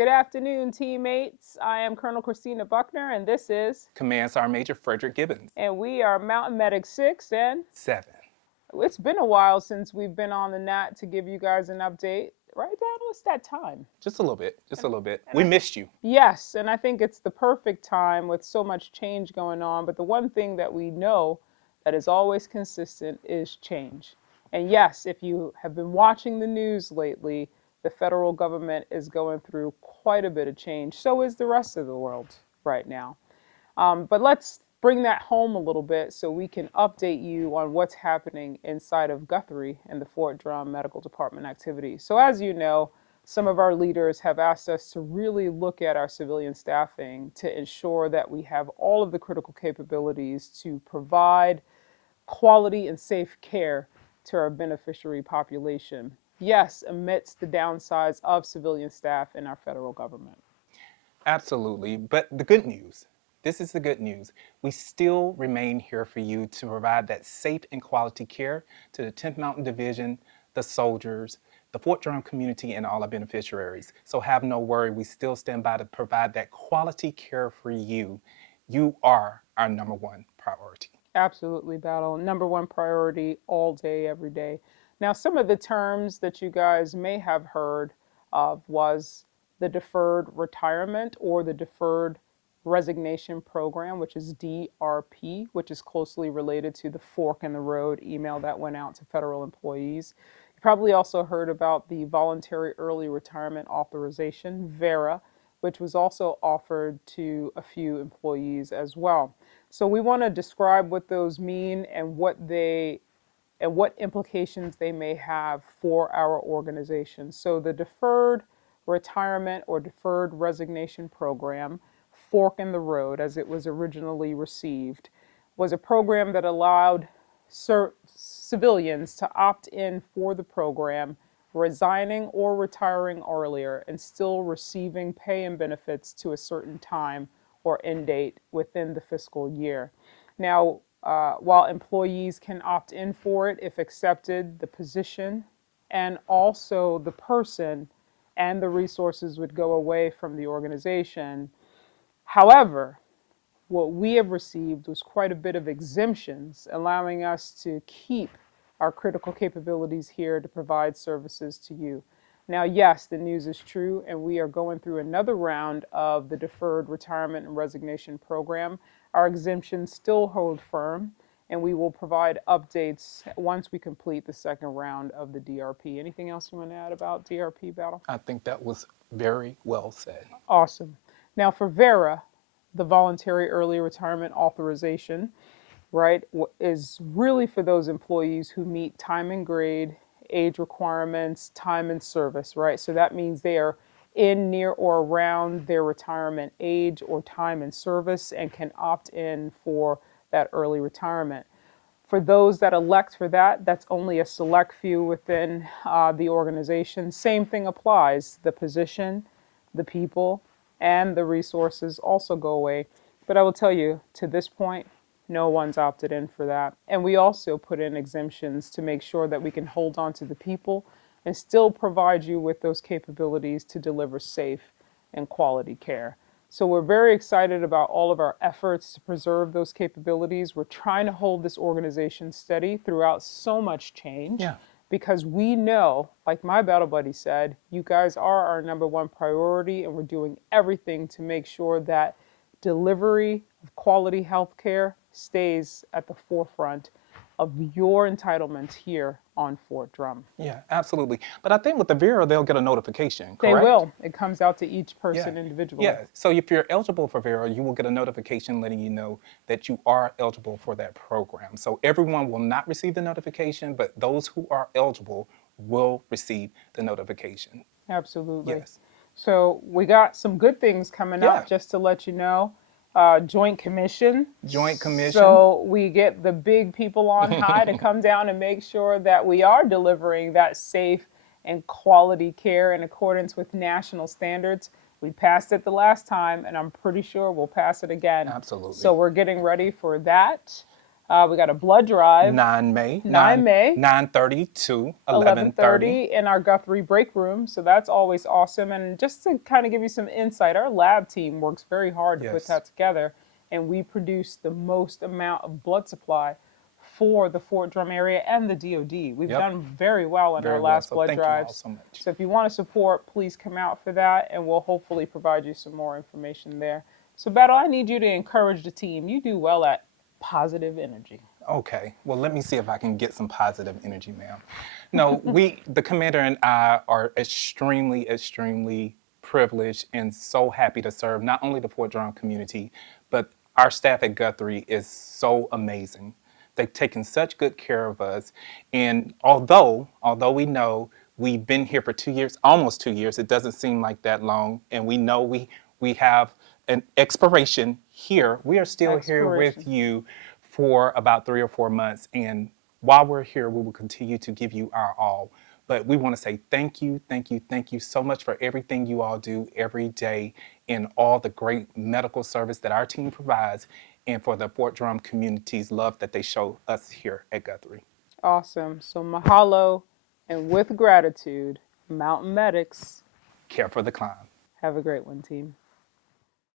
Good afternoon, teammates. I am Colonel Christina Buckner, and this is, Command Sergeant Major Frederick Gibbons. and we are Mountain Medic 6, and 7. it's been a while since we've been on the NAT to give you guys an update. Right, Battle? It's that time. Just a little bit. Just a little bit. And We missed you. Yes, and I think it's the perfect time with so much change going on. But the one thing that we know that is always consistent is change. And yes, if you have been watching the news lately, the federal government is going through quite a bit of change. So is the rest of the world right now. But let's bring that home a little bit so we can update you on what's happening inside of Guthrie and the Fort Drum Medical Department activities. So as you know, some of our leaders have asked us to really look at our civilian staffing to ensure that we have all of the critical capabilities to provide quality and safe care to our beneficiary population. Yes, amidst the downsides of civilian staff in our federal government. Absolutely. But the good news, this is the good news. We still remain here for you to provide that safe and quality care to the 10th Mountain Division, the soldiers, the Fort Drum community, and all our beneficiaries. So have no worry. We still stand by to provide that quality care for you. You are our number one priority. Absolutely, Battle. Number one priority all day, every day. Now, some of the terms that you guys may have heard of was the deferred retirement or the deferred resignation program, which is DRP, which is closely related to the fork in the road email that went out to federal employees. You probably also heard about the voluntary early retirement authorization, VERA, which was also offered to a few employees as well. So we want to describe what those mean and what implications they may have for our organization. So the deferred retirement or deferred resignation program, Fork in the Road as it was originally received, was a program that allowed civilians to opt in for the program, resigning or retiring earlier and still receiving pay and benefits to a certain time or end date within the fiscal year. Now, while employees can opt in for it if accepted, the position and also the person and the resources would go away from the organization. However, what we have received was quite a bit of exemptions, allowing us to keep our critical capabilities here to provide services to you. Now, yes, the news is true, and we are going through another round of the Deferred Retirement and Resignation Program. Our exemptions still hold firm, and we will provide updates once we complete the second round of the DRP. Anything else you want to add about DRP, Battle? I think that was very well said. Awesome. Now, for VERA, the Voluntary Early Retirement Authorization, right, is really for those employees who meet time and grade, age requirements, time and service, right? So that means they are in, near, or around their retirement age or time and service and can opt in for that early retirement. For those that elect for that, that's only a select few within the organization. Same thing applies. The position, the people, and the resources also go away. But I will tell you, to this point, no one's opted in for that. And we also put in exemptions to make sure that we can hold on to the people and still provide you with those capabilities to deliver safe and quality care. So we're very excited about all of our efforts to preserve those capabilities. We're trying to hold this organization steady throughout so much change. Yeah. Because we know, like my battle buddy said, you guys are our number one priority, and we're doing everything to make sure that delivery of quality health care stays at the forefront of your entitlements here on Fort Drum. Yeah, absolutely. But I think with the VERA, they'll get a notification, They correct? will. It comes out to each person Yeah. individually. Yeah. So if you're eligible for VERA, you will get a notification letting you know that you are eligible for that program. So everyone will not receive the notification, but those who are eligible will receive the notification. Absolutely. Yes. So we got some good things coming Yeah. up, just to let you know. Joint Commission. Joint Commission. So we get the big people on high to come down and make sure that we are delivering that safe and quality care in accordance with national standards. We passed it the last time, and I'm pretty sure we'll pass it again. Absolutely. So we're getting ready for that. We got a blood drive, 9 May, 9 May, 9:30 to 11:30. 11:30 in our Guthrie break room. So that's always awesome. And just to kind of give you some insight, our lab team works very hard to put Yes. that together. And we produce the most amount of blood supply for the Fort Drum area and the DoD. We've Yep. done very well in our Very well. last So blood thank you all drives. so much. So if you want to support, please come out for that, and we'll hopefully provide you some more information there. So, Battle, I need you to encourage the team. You do well at positive energy. Okay, well, let me see if I can get some positive energy, ma'am. No, the commander and I are extremely, extremely privileged and so happy to serve not only the Fort Drum community, but our staff at Guthrie is so amazing. They've taken such good care of us. And although we know we've been here for 2 years, almost 2 years, it doesn't seem like that long, and we know we have an expiration here, we are still here with Expiration. you for about 3 or 4 months. And while we're here, we will continue to give you our all. But we want to say thank you, thank you, thank you so much for everything you all do every day and all the great medical service that our team provides and for the Fort Drum community's love that they show us here at Guthrie. Awesome. So, mahalo, and with gratitude, Mountain Medics. Care for the climb. Have a great one, team.